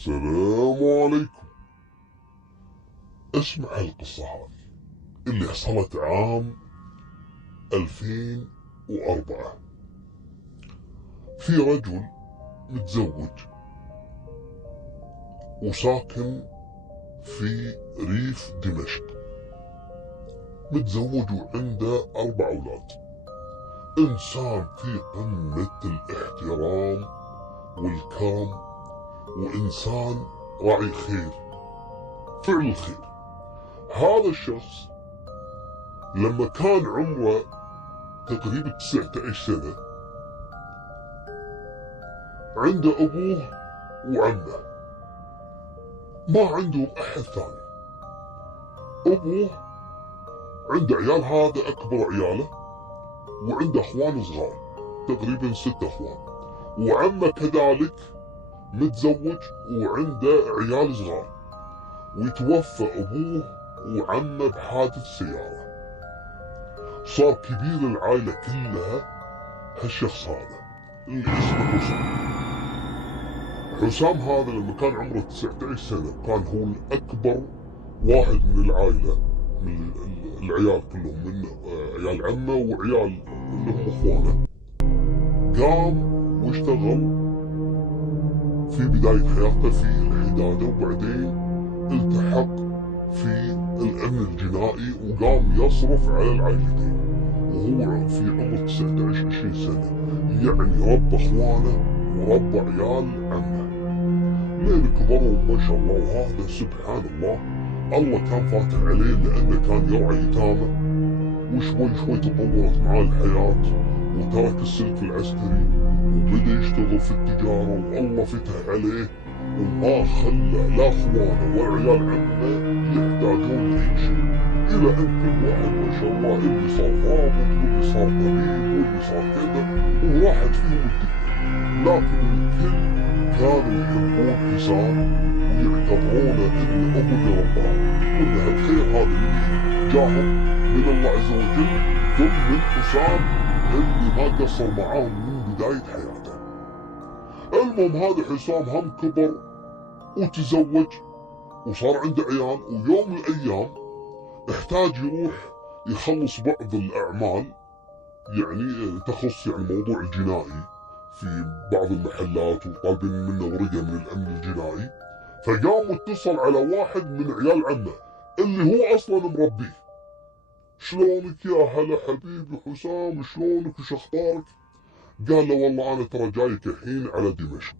السلام عليكم. اسمع هالقصة هذه اللي حصلت عام 2004. في رجل متزوج وساكن في ريف دمشق، متزوج وعنده 4 أولاد. إنسان في قمة الاحترام والكرم، وإنسان راعي خير، فعل الخير. هذا الشخص لما كان عمره تقريبا 19 سنة عنده أبوه وعمه، ما عندهم أحد ثاني. أبوه عنده عيال، هذا أكبر عياله، وعنده أخوان صغار تقريبا 6 أخوان، وعمه كذلك متزوج وعنده عيال صغار، ويتوفى أبوه وعمه بحادث سيارة. صار كبير العائلة كلها هالشخص هذا اللي اسمه حسام. حسام هذا لما كان عمره 19 سنة كان هو الأكبر واحد من العائلة، من العيال كلهم، من عيال عمه وعيال اللي هم اخوانه. قام واشتغل في بداية حياته في الحدادة، وبعدين التحق في الأمن الجنائي وقام يصرف على العائلتين وهو في عمر 19-20 سنة. يعني رب اخوانه ورب عيال عمه لين كبروا ما شاء الله. وهذا سبحان الله، الله كان فاتح عليه لأنه كان يرعى يتامى، وشوي شوي تطورت معاه الحياة وترك السلك العسكري وبدأ يشتغل في التجارة، والله فتح عليه وما خلى لا اخوانه ولا عيال عمه يحتاجون لأي شيء، إلى أن كل واحد ما شاء الله اللي صار ضابط واللي صار طبيب واللي صار كذا، وراحت فيهم الدنيا. لكن الكل كانوا يحبون حسام ويعتبرونه إنه أبو اللي رباه، وإن هالخير هذا اللي جاهم من الله عز وجل ثم من حسام اللي ما قصر معاهم من بداية حياته. المهم هذا حسام هم كبر وتزوج وصار عنده عيال، ويوم من الأيام احتاج يروح يخلص بعض الأعمال يعني تخص يعني الموضوع الجنائي في بعض المحلات، وطالبين منه ورقة من الأمن الجنائي. فقام متصل على واحد من عيال عمه اللي هو أصلا مربيه. شلونك يا هلا حبيبي حسام، شلونك وش أخبارك؟ قال له والله أنا ترى جايك الحين على دمشق،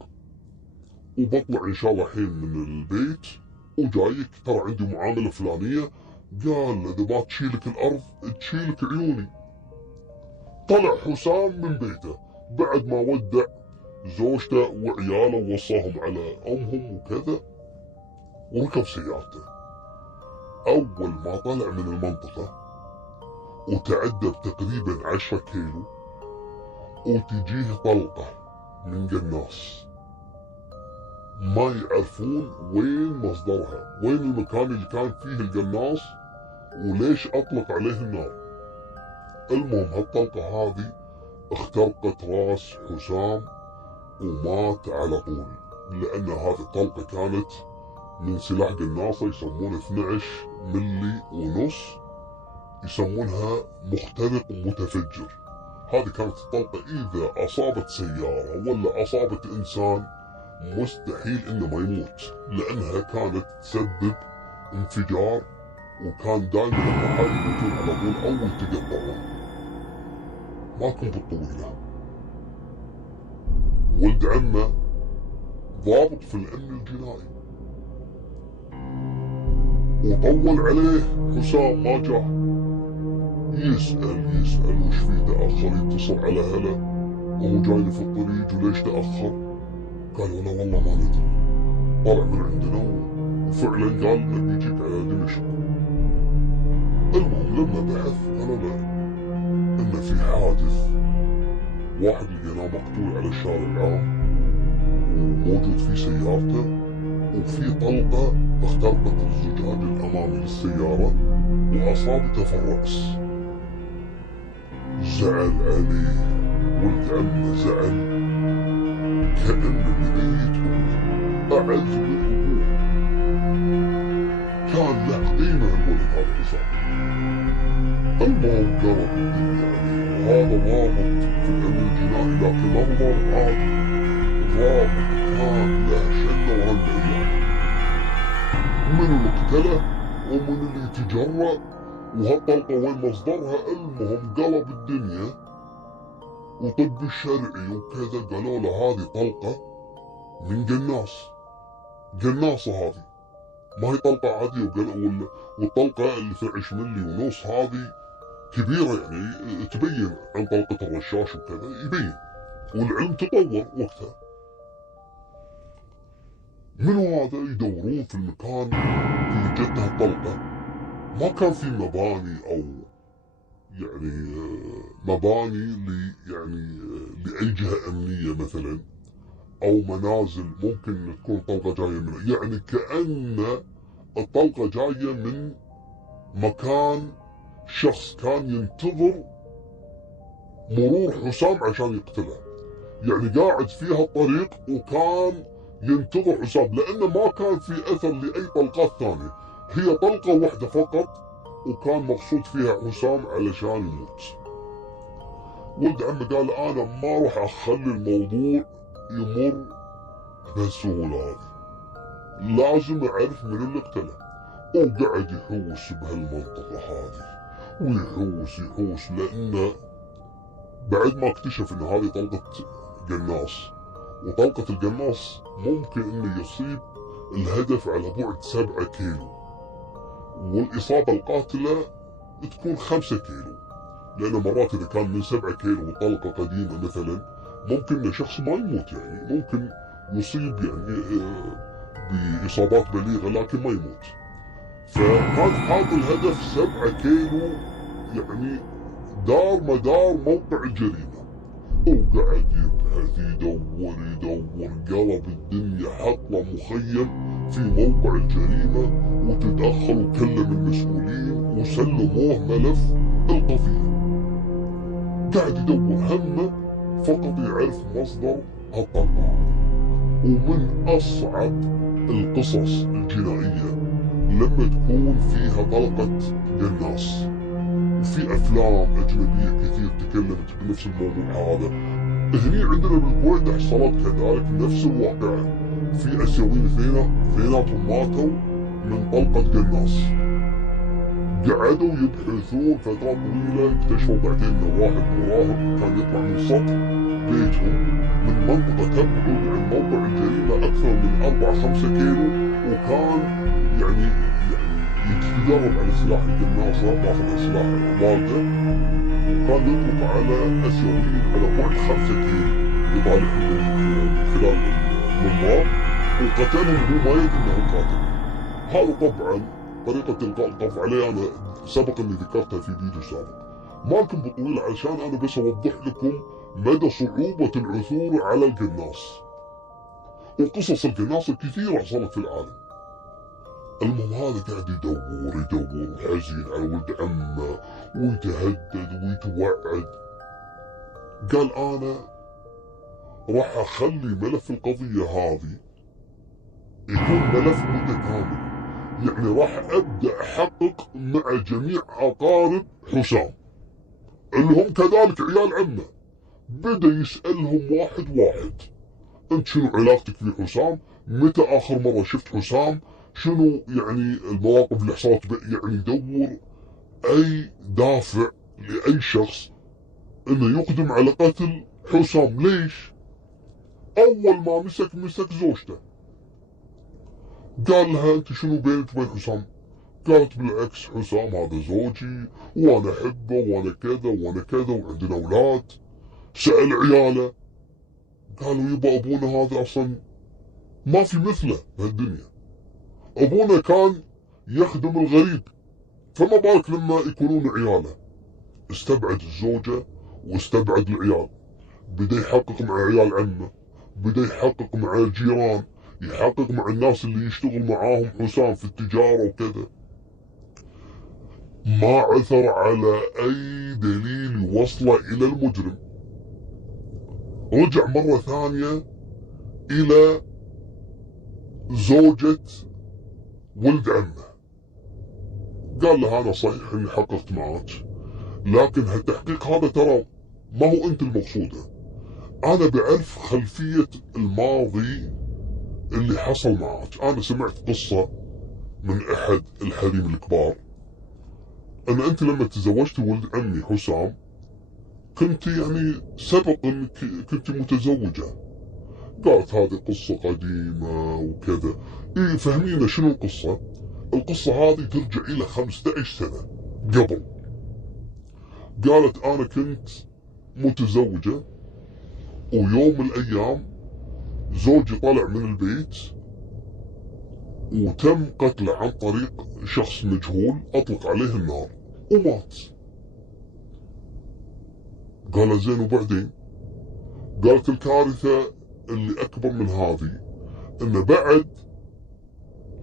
وبطلع إن شاء الله الحين من البيت وجايك، ترى عندي معاملة فلانية. قال له إذا ما تشيلك الأرض تشيلك عيوني. طلع حسام من بيته بعد ما ودع زوجته وعياله ووصاهم على أمهم وكذا، وركب سيارته. أول ما طلع من المنطقة وتعدى تقريبا 10 كيلو وتجيه طلقة من قناص، ما يعرفون وين مصدرها، وين المكان اللي كان فيه القناص وليش أطلق عليه النار. المهم هالطلقة هذه اخترقت راس حسام ومات على طول، لأن هذه الطلقة كانت من سلاح قناصة يسمونه 12 ملي ونص، يسمونها مخترق متفجر. هذه كانت الطلقة إذا أصابت سيارة ولا أصابت إنسان مستحيل إنه ما يموت، لأنها كانت تسبب انفجار، وكان دائما الضحايا يموتون على طول أو يتقطعون. ماكم بالطويلة، ولد عمه ضابط في الأمن الجنائي، وطول عليه حسام ما جاه. يسأل وش فيه تأخر، يتصل على هلا وهو جايني في الطريق وليش تأخر؟ قالوا له والله ما ندري، طلع من عندنا وفعلا قال انه بيجيك على دمشق. المهم لما بحث قالوا له انه في حادث، واحد لقيناه مقتول على الشارع العام وموجود في سيارته، وفي طلقة اخترقت الزجاج الأمامي للسيارة وأصابته في الرأس. زعل عليه ولد عمه، زعل كأن اللي ميت أبوه، أعز من أبوه. كان له قيمة الولد هذا حسام. المهم قرب الدنيا عليه، وهذا ضابط في الأمن الجنائي لكن ما هو ضابط عادي، ضابط كان له شلة ورنة أيام. من اللي قتله ومن اللي تجرأ وهالطلقة وين مصدرها. المهم قلب الدنيا، وطب الشرعي وكذا قالوا له هذه طلقة من قناصة هذه، ما هي طلقة عادية. والطلقة اللي 12 ملي ونص هذه كبيرة، يعني تبين عن طلقة الرشاش وكذا يبين، والعلم تطور وقتها. منو هذا؟ يدورون في المكان اللي جتها الطلقة، ما كان في مباني أو يعني مباني لأي جهة أمنية مثلا، أو منازل ممكن تكون طلقة جاية منها. يعني كأن الطلقة جاية من مكان شخص كان ينتظر مرور حسام عشان يقتله، يعني قاعد في هالطريق وكان ينتظر حسام، لأنه ما كان في أثر لأي طلقات ثانية، هي طلقة واحدة فقط وكان مقصود فيها حسام علشان يموت. ولد عمه قال أنا ما راح أخلي الموضوع يمر بهالسهولة هذه، لازم أعرف من اللي قتله. وقعد يحوس بهالمنطقة هذه ويحوس لأنه بعد ما اكتشف إن هذه طلقة قناص، وطلقة القناص ممكن إنه يصيب الهدف على بعد 7 كيلو، والإصابة القاتلة تكون 5 كيلو، لأن مرات إذا كان من 7 كيلو وطلقة قديمة مثلا ممكن إن شخص ما يموت، يعني ممكن يصيب يعني بإصابات بليغة لكن ما يموت. فكان هذا الهدف 7 كيلو، يعني دار مدار موقع الجريمة. وقعد يبحث يدور قلب الدنيا، حط له مخيم في موقع الجريمة وتدخل وكلم المسؤولين وسلموه ملف القضية. قاعد يدور همه فقط يعرف مصدر هالطلقة. ومن أصعب القصص الجنائية لما تكون فيها طلقة قناص، وفي أفلام أجنبية كثير تكلمت بنفس الموضوع هذا. هني عندنا بالكويت حصلت كذلك نفس الواقعة، في آسيويين اثنيناتهم ماتوا من طلقة قناص. قعدوا يبحثون فترة طويلة، اكتشفوا بعدين انه واحد مراهق كان يطلع من سطح بيتهم من منطقة تبعد عن موقع الجريمة أكثر من 4-5 كيلو، وكان يعني يتدرب على سلاح القناصة، ماخذ سلاح والده، وكان يطلق على آسيويين على بعد 5 كيلو يطالعهم من خلال المنظار، وقتلهم وهو ما يدري انه قاتل. هذا طبعا طريقة إلقاء القبض عليه أنا سبق إني ذكرتها في فيديو سابق، ما لكم بطويل عشان أنا بس أوضح لكم مدى صعوبة العثور على القناص، وقصص القناص الكثيرة حصلت في العالم. المهم هذا قاعد يدور وحزين على ولد عمه ويتهدد ويتوعد. قال أنا راح أخلي ملف القضية هذه يكون ملف متكامل، يعني راح أبدأ أحقق مع جميع أقارب حسام اللي هم كذلك عيال عمه. بدأ يسألهم واحد، أنت شنو علاقتك بحسام؟ متى آخر مرة شفت حسام؟ شنو يعني المواقف اللي حصلت؟ يعني يدور أي دافع لأي شخص إنه يقدم على قتل حسام. ليش؟ أول ما مسك زوجته، قال لها أنت شنو بينك وبين حسام؟ قالت بالعكس حسام هذا زوجي وأنا أحبه وأنا كذا وعندنا أولاد. سأل عياله قالوا يبا أبونا هذا أصلا ما في مثله بهالدنيا، أبونا كان يخدم الغريب، فما بالك لما يكونون عياله. استبعد الزوجة واستبعد العيال، بدأ يحقق مع عيال عمه، بدأ يحقق مع الجيران، يحقق مع الناس اللي يشتغل معاهم حسام في التجارة وكذا. ما عثر على أي دليل يوصله إلى المجرم. رجع مرة ثانية إلى زوجة ولد عمه. قال له أنا صحيح إني حققت معك، لكن هالتحقيق هذا ترى ما هو أنت المقصودة. أنا بعرف خلفية الماضي اللي حصل معك. أنا سمعت قصة من أحد الحريم الكبار أن أنت لما تزوجت ولد عمي حسام كنت يعني سبق أنك كنت متزوجة. قالت هذه قصة قديمة وكذا. إيه فهمينا شنو القصة؟ القصة هذه ترجع إلى 15 سنة قبل. قالت أنا كنت متزوجة، ويوم من الأيام زوجي طلع من البيت وتم قتله عن طريق شخص مجهول أطلق عليه النار ومات. قال زين وبعدين؟ قالت الكارثة اللي أكبر من هذه إن بعد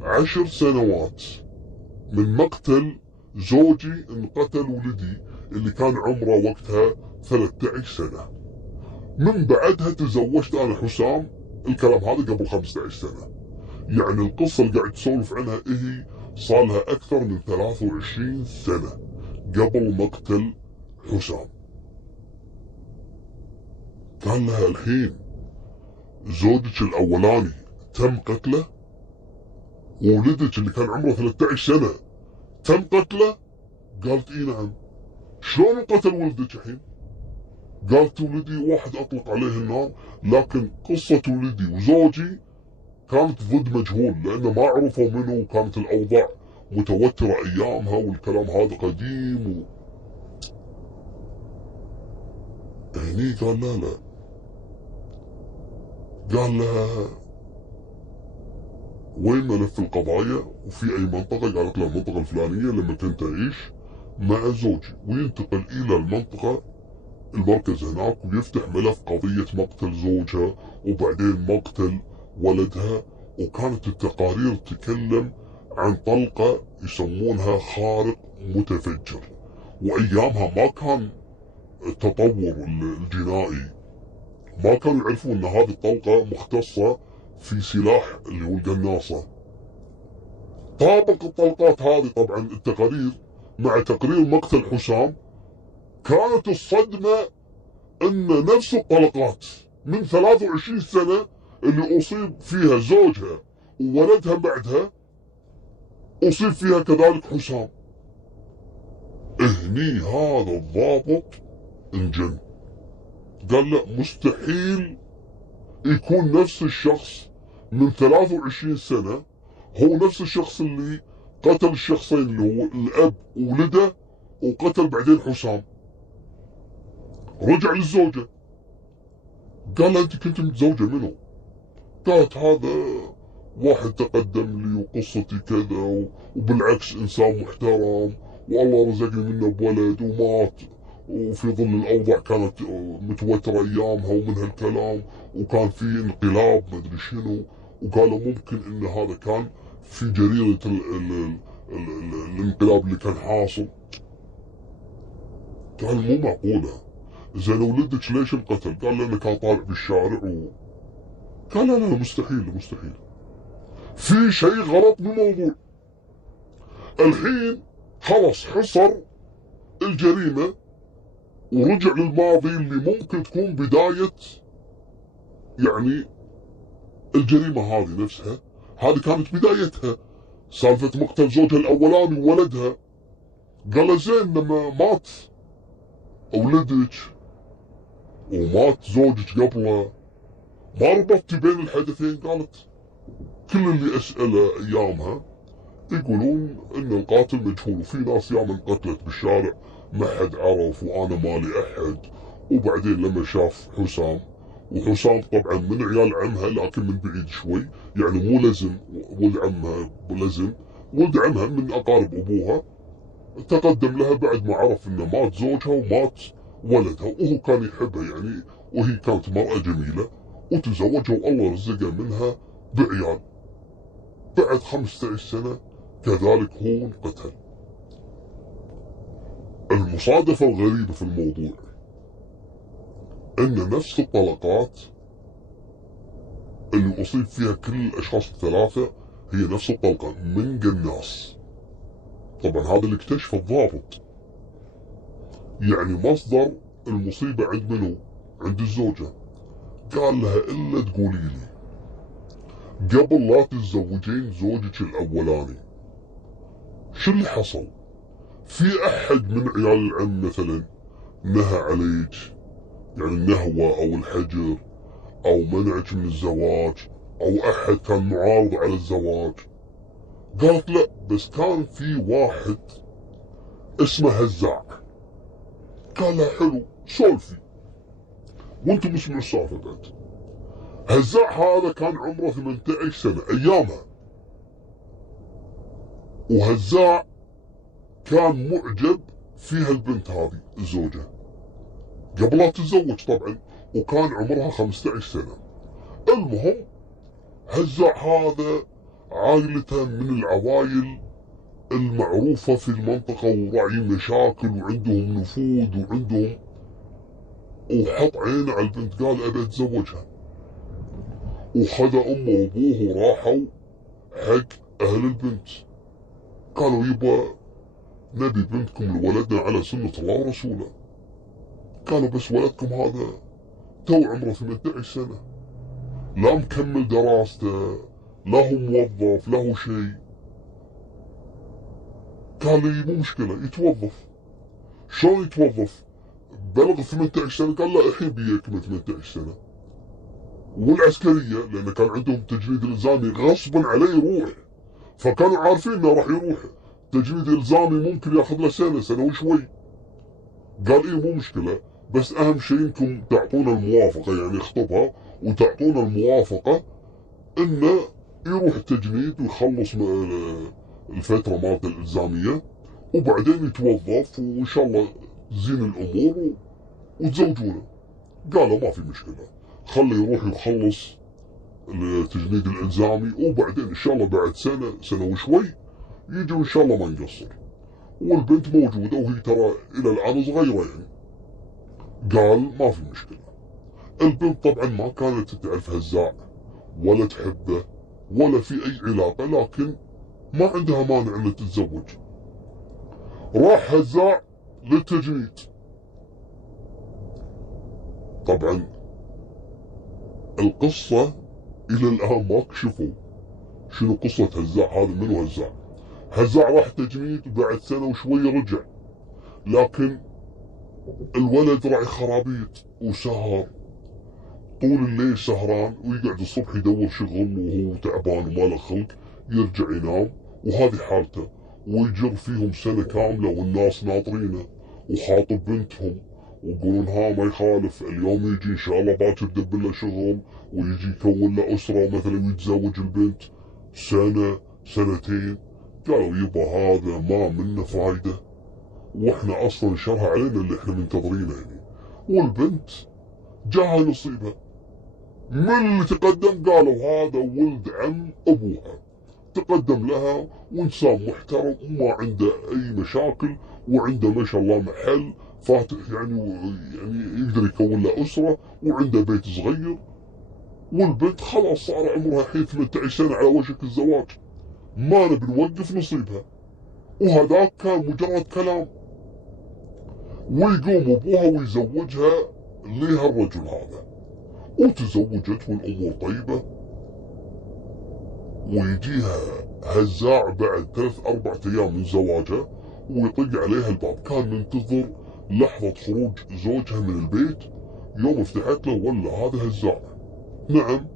10 سنوات من مقتل زوجي انقتل ولدي اللي كان عمره وقتها 13 سنة. من بعدها تزوجت أنا حسام. الكلام هذا قبل 15 سنة. يعني القصة اللي قاعد تسولف عنها إيه صار لها أكثر من 23 سنة قبل مقتل حسام. قال لها الحين زوجك الأولاني تم قتله، وولدك اللي كان عمره 13 سنة تم قتله؟ قالت إيه نعم. شلون قتل ولدك الحين؟ قالت ولدي واحد أطلق عليه النار، لكن قصة ولدي وزوجي كانت ضد مجهول لأنه ما عرفوا منه، وكانت الأوضاع متوترة أيامها والكلام هذا قديم هني قال لا. قال لها وين ملف القضايا وفي أي منطقة؟ قالت له المنطقة الفلانية لما كنت أعيش مع زوجي، وينتقل إلى المنطقة المركز هناك ويفتح ملف قضية مقتل زوجها وبعدين مقتل ولدها. وكانت التقارير تتكلم عن طلقة يسمونها خارق متفجر، وأيامها ما كان التطور الجنائي، ما كانوا يعرفون أن هذه الطلقة مختصة في سلاح اللي هو القناصة. طابق الطلقات هذه طبعا التقارير مع تقرير مقتل حسام كانت الصدمة ان نفس الطلقات من 23 سنة اللي اصيب فيها زوجها وولدها بعدها اصيب فيها كذلك حسام. هني هذا الضابط انجن. قال لا مستحيل يكون نفس الشخص من 23 سنة هو نفس الشخص اللي قتل الشخصين اللي هو الاب وولده وقتل بعدين حسام. رجع للزوجة قال لها انت كنت متزوجة منه؟ قالت هذا واحد تقدم لي وقصتي كذا وبالعكس انسان محترم والله رزقني منه بولد ومات، وفي ظل الاوضاع كانت متوترة ايامها ومن هالكلام وكان في انقلاب مدري شنو، وقالوا ممكن ان هذا كان في جريرة الانقلاب اللي كان حاصل. قال مو معقولة. زين ولدك ليش انقتل؟ قال لأنه كان طالع بالشارع قال لا مستحيل مستحيل، في شيء غلط بالموضوع. الحين خلص حصر الجريمة ورجع للماضي اللي ممكن تكون بداية يعني الجريمة هذه نفسها. هذه كانت بدايتها سالفة مقتل زوجها الأولاني وولدها. قال زين لما مات ولدك ومات زوجك قبله ما ربطتي بين الحدثين؟ قالت كل اللي اسأله ايامها يقولون ان القاتل مجهول، وفي ناس ياما انقتلت بالشارع ما حد عرف وانا مالي احد. وبعدين لما شاف حسام، وحسام طبعا من عيال عمها لكن من بعيد شوي، يعني مو لازم ولد عمها، لازم ولد عمها من اقارب ابوها، تقدم لها بعد ما عرف انه مات زوجها ومات ولدها وهو كان يحبها يعني، وهي كانت مرأة جميلة وتزوجها والله رزقها منها بعيال. بعد 15 سنة كذلك هو انقتل. المصادفة الغريبة في الموضوع ان نفس الطلقات اللي أصيب فيها كل الأشخاص الثلاثة هي نفس الطلقة من قناص. طبعا هذا اللي اكتشفه الضابط. يعني مصدر المصيبة عند منو؟ عند الزوجة. قال لها إلا تقولي لي قبل لا تتزوجين زوجك الأولاني شو اللي حصل؟ في أحد من عيال العم مثلا نهى عليك، يعني النهوة أو الحجر أو منعك من الزواج، أو أحد كان معارض على الزواج؟ قالت لا، بس كان في واحد اسمه هزاع. قال لها حلو، سولفي وانتم اسمعوا السالفة بعد. هزاع هذا كان عمره 18 سنة أيامها، وهزاع كان معجب فيها البنت هذه الزوجة قبل لا تتزوج طبعا، وكان عمرها 15 سنة. المهم هزاع هذا عائلته من العوائل المعروفة في المنطقة وراعي مشاكل وعندهم نفوذ وعندهم، وحط عينه على البنت قال أبي أتزوجها. وخذ أمه وأبوه وراحوا حق أهل البنت، قالوا يبا نبي بنتكم لولدنا على سنة الله ورسوله. قالوا بس ولدكم هذا تو عمره 18 سنة، لا مكمل دراسته، لا هو موظف، لا هو شيء. قال لي مو مشكلة يتوظف. شلون يتوظف؟ بلغ 18 سنة. قال لا الحين بيكمل 18 سنة. والعسكرية لأن كان عندهم تجنيد إلزامي غصبا عليه يروح، فكانوا عارفين انه راح يروح تجنيد إلزامي ممكن ياخذ له سنة، سنة وشوي. قال ايه مو مشكلة، بس أهم شيء انكم تعطونا الموافقة، يعني اخطبها وتعطونا الموافقة انه يروح التجنيد ويخلص الفترة مالته الإلزامية، وبعدين يتوظف وإن شاء الله تزين الأمور وتزوجونه. قالوا ما في مشكلة، خليه يروح يخلص التجنيد الإلزامي، وبعدين إن شاء الله بعد سنة، سنة وشوي يجي وإن شاء الله ما نقصر. والبنت موجودة وهي ترى إلى الآن صغيرة يعني. قال ما في مشكلة. البنت طبعا ما كانت تعرف هزاع ولا تحبه ولا في أي علاقة، لكن ما عندها مانع أن تتزوج. راح هزاع للتجنيد. طبعا القصة إلى الآن ما كشفوا شنو قصة هزاع هذا، منو هزاع. هزاع راح تجنيد وبعد سنة وشوي رجع، لكن الولد راعي خرابيط وسهر طول الليل سهران، ويقعد الصبح يدور شغل وهو تعبان وما له خلق، يرجع ينام وهذه حالته، ويجر فيهم سنة كاملة والناس ناطرينه، وخاطب بنتهم ويقولون ها ما يخالف اليوم يجي ان شاء الله باكر دبر له شغل ويجي يكون له اسرة مثلا ويتزوج البنت. سنة سنتين قالوا يبا هذا ما منه فايدة، واحنا اصلا شرها علينا اللي احنا منتظرينه يعني. والبنت جاها نصيبها من اللي تقدم، قالوا هذا ولد عم ابوها، تقدم لها وانسان محترم وما عنده اي مشاكل، وعنده ما شاء الله محل فاتح يعني يقدر يكون له اسره وعنده بيت صغير. والبنت خلاص صار عمرها الحين 18 سنه على وشك الزواج، ما نبي نوقف نصيبها. وهذاك كان مجرد كلام، ويقوم ابوها ويزوجها لها الرجل هذا، وتزوجت والامور طيبه. ويجيها هزاع بعد 3-4 ايام من زواجها ويطق عليها الباب. كان منتظر لحظة خروج زوجها من البيت، يوم فتحت له ولا هذا هزاع. نعم.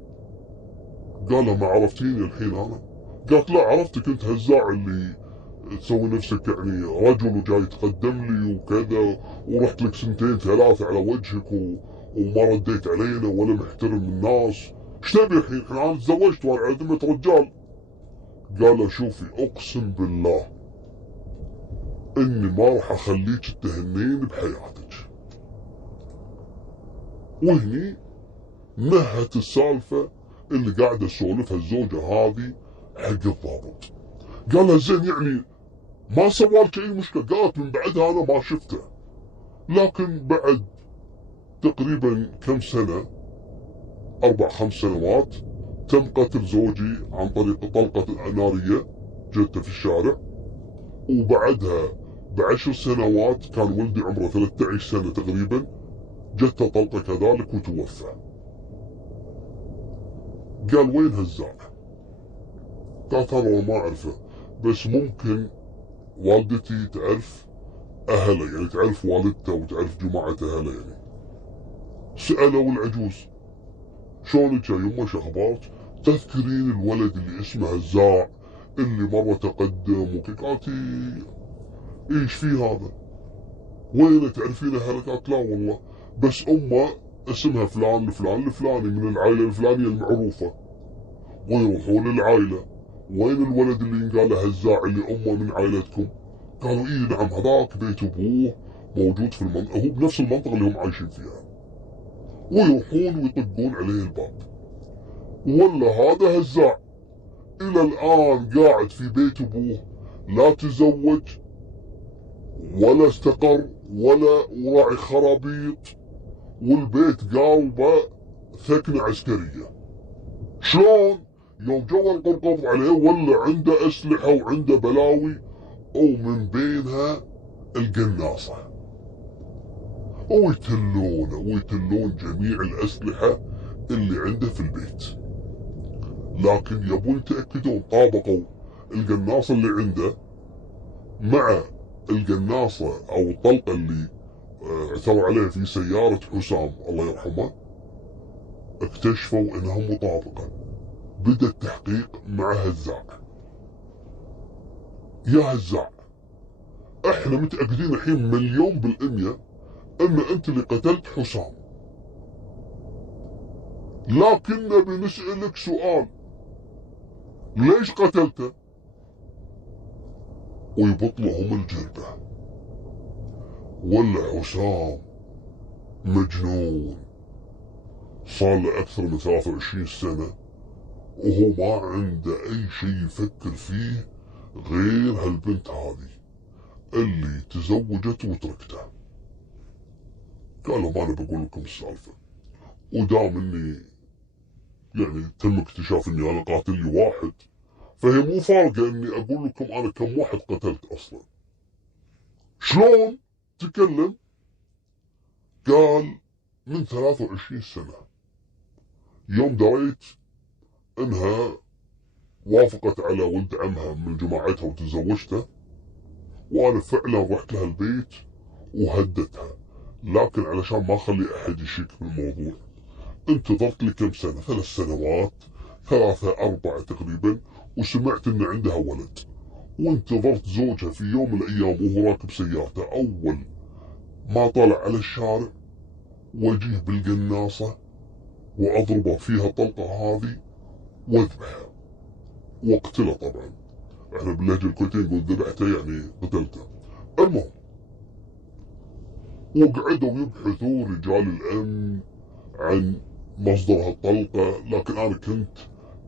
قال ما عرفتيني الحين انا؟ قالت لا عرفتك، انت هزاع اللي تسوي نفسك يعني رجل وجاي تقدم لي وكذا، ورحت لك 2-3 على وجهك وما رديت علينا ولا محترم الناس. ايش تبي الحين؟ انا تزوجت وانا على ذمة رجال. قال له شوفي اقسم بالله اني ما راح اخليك تهنين بحياتك. وهني نهت السالفة اللي قاعدة تسولفها الزوجة هذه حق الضابط. قال لها زين يعني ما سوالك اي مشكلة؟ قالت من بعدها انا ما شفته، لكن بعد تقريبا كم سنة 4-5 سنوات تم قتل زوجي عن طريق طلقة نارية جته في الشارع، وبعدها ب10 سنوات كان ولدي عمره 13 سنة تقريبا، جته طلقة كذلك وتوفى. قال وين هزاع؟ قالت انا ما اعرفه، بس ممكن والدتي تعرف اهله، يعني تعرف والدته وتعرف جماعة اهله يعني. سألوا العجوز شلونك يا يمه شخبارك؟ تذكرين الولد اللي اسمه هزاع اللي مرة تقدم قالت ايش في هذا؟ وينه تعرفين اهله؟ قالت لا والله، بس امه اسمها فلان الفلان الفلاني من العائلة الفلانية المعروفة. ويروحون العائلة، وين الولد اللي ينقال له هزاع اللي امه من عائلتكم؟ قالوا ايه نعم هذاك بيت ابوه موجود في المنطقة، هو بنفس المنطقة اللي هم عايشين فيها. ويروحون ويطقون عليه الباب، ولا هذا هزاع الى الان قاعد في بيت ابوه، لا تزوج ولا استقر ولا وراعي خرابيط، والبيت قالبه ثكنة عسكرية. شلون؟ يوم جو القرقض عليه ولا عنده اسلحة وعنده بلاوي، ومن بينها القناصة، ويتلون جميع الاسلحة اللي عنده في البيت. لكن يبون يتأكدون، طابقوا القناصة اللي عنده مع القناصة او الطلقة اللي عثروا عليها في سيارة حسام الله يرحمه، اكتشفوا انها مطابقة. بدأ التحقيق مع هزاع. يا هزاع احنا متأكدين الحين 100% ان انت اللي قتلت حسام، لكن نبي نسألك سؤال، ليش قتلته؟ ويبط لهم الجلبة. ولا حسام مجنون، صار له اكثر من 23 سنة وهو ما عنده اي شيء يفكر فيه غير هالبنت هذه اللي تزوجت وتركته. قالوا ما انا بقول لكم السالفة، ودام اني يعني تم اكتشاف اني انا قاتل لي واحد، فهي مو فارقة اني اقول لكم انا كم واحد قتلت اصلا. شلون؟ تكلم. قال من 23 سنة، يوم دريت انها وافقت على ولد عمها من جماعتها وتزوجته، وانا فعلا رحت لها البيت وهدتها، لكن علشان ما اخلي احد يشك بالموضوع انتظرت لي كم سنة، 3 سنوات 3 4 تقريبا، وسمعت ان عندها ولد، وانتظرت زوجها في يوم من الايام وهو راكب سيارته، اول ما طلع على الشارع واجيه بالقناصة واضربه فيها الطلقة هذه واذبحه واقتله. طبعا احنا باللهجة الكويتية نقول ذبحته يعني قتلته. المهم وقعدوا يبحثوا رجال الامن عن مصدر هالطلقة، لكن انا كنت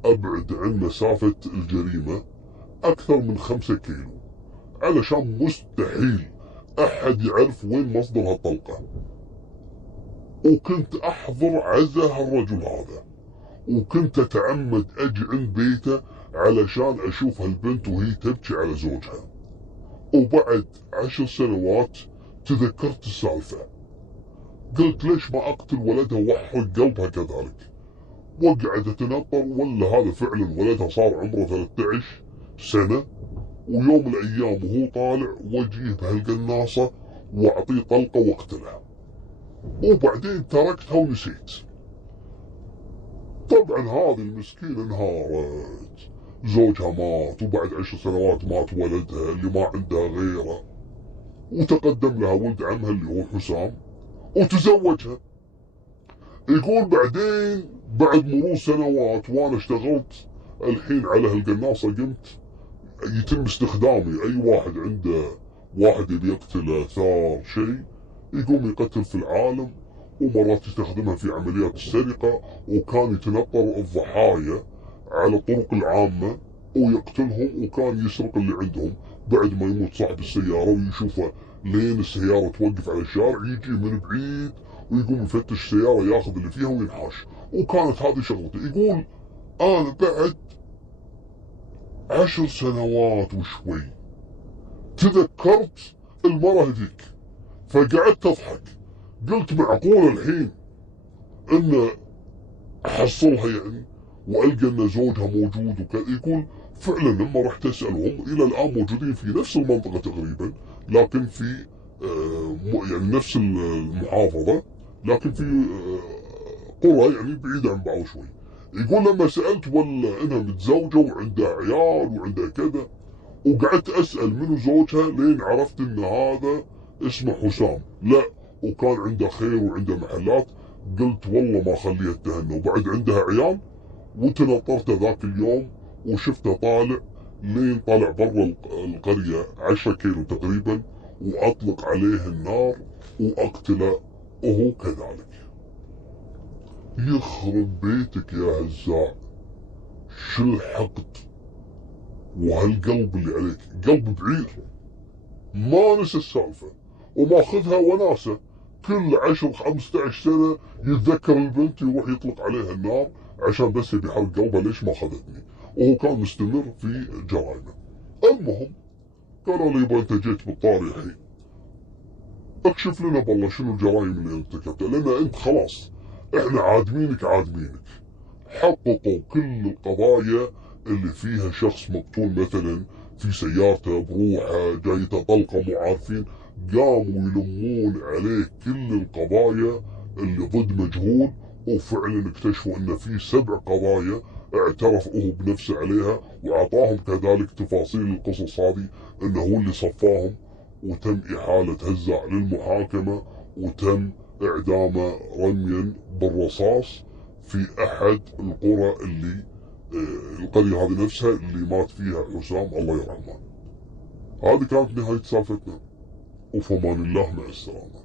ابعد عن مسافة الجريمة اكثر من 5 كيلو، علشان مستحيل احد يعرف وين مصدر هالطلقة. وكنت احضر عزا هالرجل هذا، وكنت اتعمد اجي عند بيته علشان اشوف هالبنت وهي تبكي على زوجها. وبعد 10 سنوات تذكرت السالفة، قلت ليش ما اقتل ولدها واحرق قلبها كذلك. وقعد اتنطر، ولا هذا فعلا ولدها صار عمره 13 سنة، ويوم من الايام وهو طالع وجيه بهالقناصة واعطيه طلقة واقتلها، وبعدين تركتها ونسيت. طبعا هذه المسكينة انهارت، زوجها مات، وبعد 10 سنوات مات ولدها اللي ما عندها غيره، وتقدم لها ولد عمها اللي هو حسام وتزوجها. يقول بعدين بعد مرور سنوات وانا اشتغلت الحين على هالقناصة، قمت يتم استخدامي، اي واحد عنده واحد يبي يقتله ثار شيء يقوم يقتل في العالم، ومرات يستخدمها في عمليات السرقة، وكان يتنطر الضحايا على الطرق العامة ويقتلهم، وكان يسرق اللي عندهم بعد ما يموت صاحب السيارة ويشوفه لين السيارة توقف على الشارع، يجي من بعيد ويقوم يفتش السيارة ياخذ اللي فيها وينحاش. وكانت هذه شغلته. يقول أنا بعد 10 سنوات وشوي تذكرت المرة هذيك، فقعدت أضحك. قلت معقول الحين إن أحصلها يعني وألقى إن زوجها موجود وكذا. يقول فعلا لما رحت أسألهم إلى الآن موجودين في نفس المنطقة تقريبا، لكن في يعني نفس المحافظة، لكن في قرى يعني بعيدة عن بعض شوي. يقول لما سألت ولا إنها متزوجة وعندها عيال وعندها كذا، وقعدت أسأل منو زوجها لين عرفت إن هذا اسمه حسام. لا، وكان عنده خير وعنده محلات. قلت والله ما خليها تهنى، وبعد عندها عيال. وتنطرت ذاك اليوم وشفته طالع، لين طلع برا القرية 10 كيلو تقريبا، وأطلق عليه النار وأقتله وهو كذلك. يخرب بيتك يا هزاع، شو الحقد وهالقلب اللي عليك، قلب بعير. ما نسى السالفة وماخذها وناسة. كل 10 15 سنة يتذكر البنت، يروح يطلق عليها النار عشان بس يبي يحرق قلبها ليش ما اخذتني. وهو كان مستمر في جرائمه. المهم قالوا لي يبا انت جيت بالطاري الحين، اكشف لنا بالله شنو الجرائم اللي ارتكبتها، لان انت خلاص احنا عادمينك. حققوا كل القضايا اللي فيها شخص مقتول مثلا في سيارته بروحه جايته طلقه مو عارفين، قاموا يلمون عليه كل القضايا اللي ضد مجهول. وفعلا اكتشفوا ان في 7 قضايا اعترف هو بنفسه عليها، واعطاهم كذلك تفاصيل القصص هذه انه هو اللي صفاهم. وتم احالة هزاع للمحاكمة، وتم اعدامه رميا بالرصاص في احد القرى اللي القرية هذه نفسها اللي مات فيها حسام الله يرحمه. هذه كانت نهاية سالفتنا، وفمان الله، مع السلامة.